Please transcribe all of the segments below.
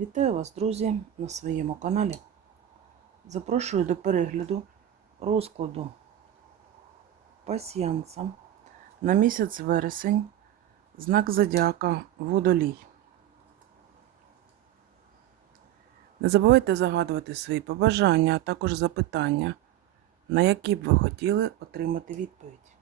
Вітаю вас, друзі, на своєму каналі. Запрошую до перегляду розкладу пасіянса на місяць вересень, знак зодіака Водолій. Не забувайте загадувати свої побажання, а також запитання, на які б ви хотіли отримати відповідь.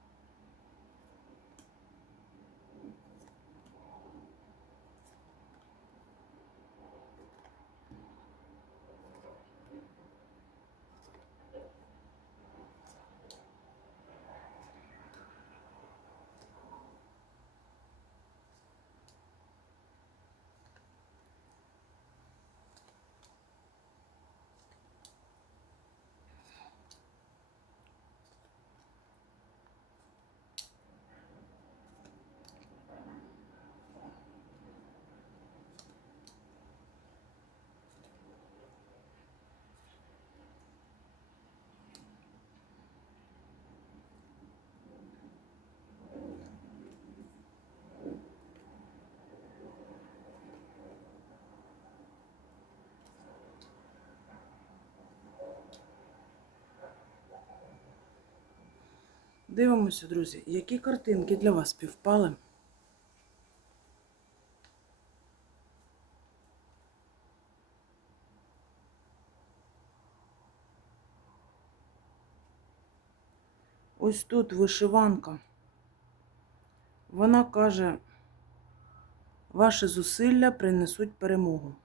Дивимося, друзі, які картинки для вас співпали. Ось тут вишиванка. Вона каже, ваші зусилля принесуть перемогу.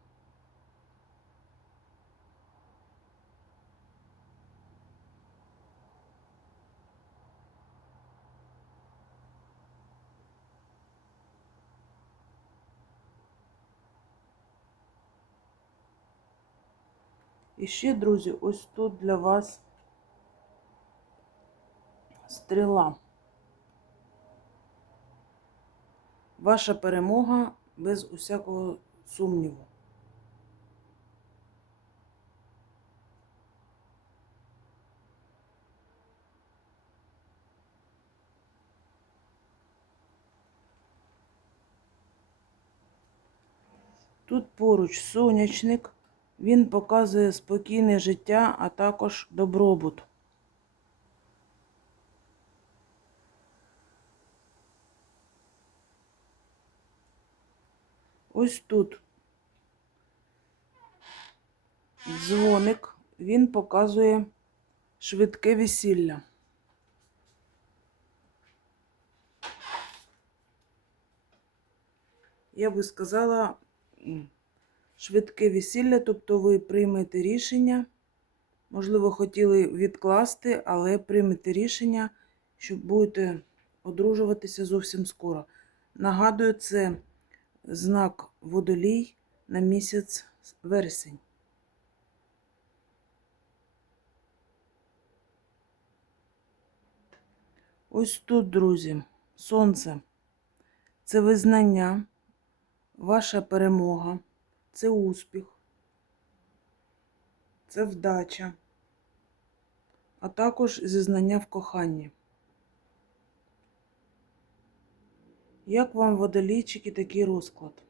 І ще, друзі, ось тут для вас стріла. Ваша перемога без усякого сумніву. Тут поруч сонячник. Він показує спокійне життя, а також добробут. Ось тут дзвоник, він показує швидке весілля. Я би сказала, швидке весілля, тобто ви приймете рішення, можливо, хотіли відкласти, але приймете рішення, що будете одружуватися зовсім скоро. Нагадую, це знак водолій на місяць вересень. Ось тут, друзі, сонце. Це визнання, ваша перемога, це успіх, це вдача, а також зізнання в коханні. Як вам водолійчики такий розклад?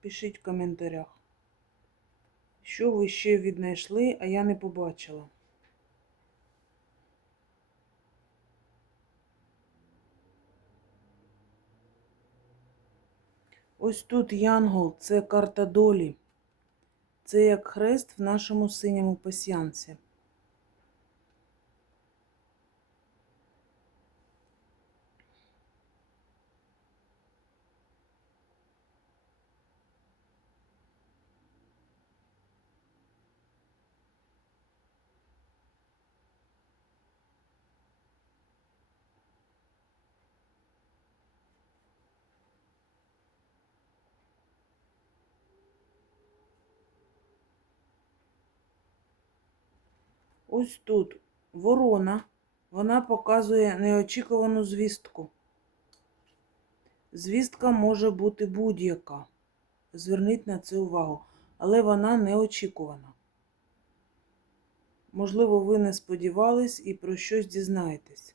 Пишіть в коментарях, що ви ще віднайшли, а я не побачила. Ось тут Янгол, це карта долі. Це як хрест в нашому синьому пасіянсі. Ось тут ворона, вона показує неочікувану звістку. Звістка може бути будь-яка. Зверніть на це увагу, але вона неочікувана. Можливо, ви не сподівались і про щось дізнаєтесь.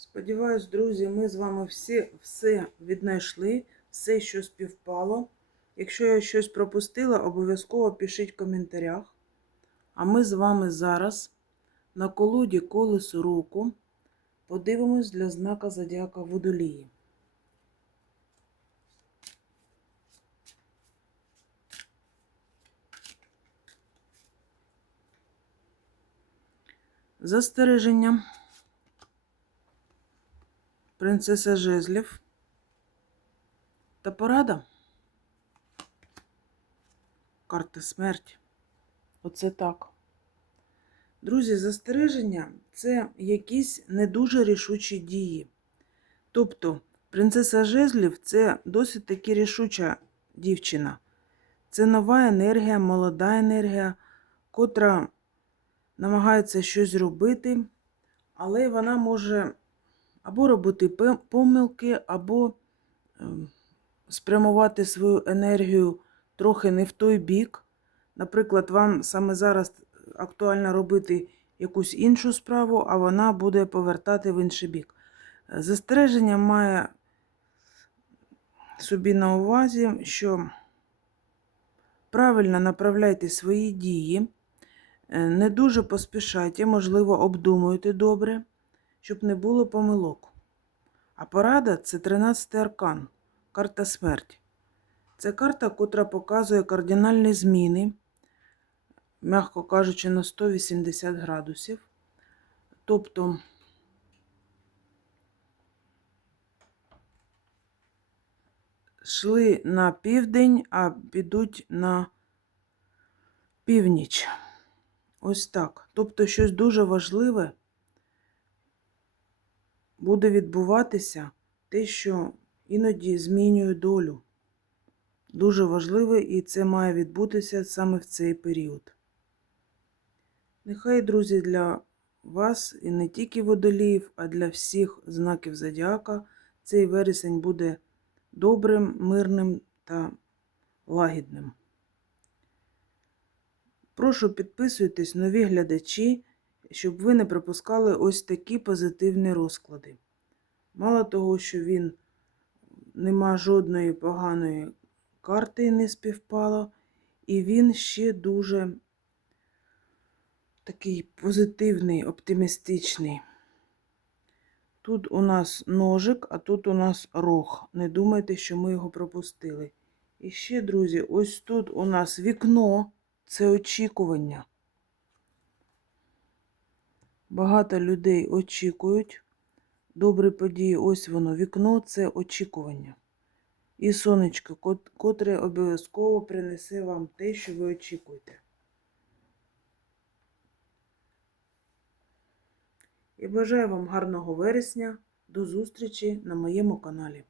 Сподіваюсь, друзі, ми з вами всі все віднайшли, все, що співпало. Якщо я щось пропустила, обов'язково пишіть в коментарях. А ми з вами зараз на колоді колесо року подивимось для знака Зодіака Водолії. Застереження. Принцеса Жезлів. Та порада. Карта смерті. Оце так. Друзі, застереження це якісь не дуже рішучі дії. Тобто, принцеса Жезлів це досить таки рішуча дівчина. Це нова енергія, молода енергія, котра намагається щось робити, але вона може або робити помилки, або ем, спрямувати свою енергію трохи не в той бік. Наприклад, вам саме зараз актуально робити якусь іншу справу, а вона буде повертати в інший бік. Е, Застереження має собі на увазі, що правильно направляйте свої дії, е, не дуже поспішайте, можливо, обдумуйте добре, щоб не було помилок. А порада це 13 аркан, карта смерті. Це карта, котра показує кардинальні зміни, м'яко кажучи, на 180 градусів. Тобто йшли на південь, а підуть на північ. Ось так. Тобто, щось дуже важливе буде відбуватися, те, що іноді змінює долю. Дуже важливе, і це має відбутися саме в цей період. Нехай, друзі, для вас і не тільки водоліїв, а для всіх знаків зодіака цей вересень буде добрим, мирним та лагідним. Прошу підписуйтесь, нові глядачі, щоб ви не пропускали ось такі позитивні розклади. Мало того, що він нема жодної поганої карти не співпало, і він ще дуже такий позитивний, оптимістичний. Тут у нас ножик, а тут у нас рог. Не думайте, що ми його пропустили. І ще, друзі, ось тут у нас вікно це очікування. Багато людей очікують. Добрі події, ось воно, вікно це очікування. І сонечко, котре обов'язково принесе вам те, що ви очікуєте. І бажаю вам гарного вересня. До зустрічі на моєму каналі.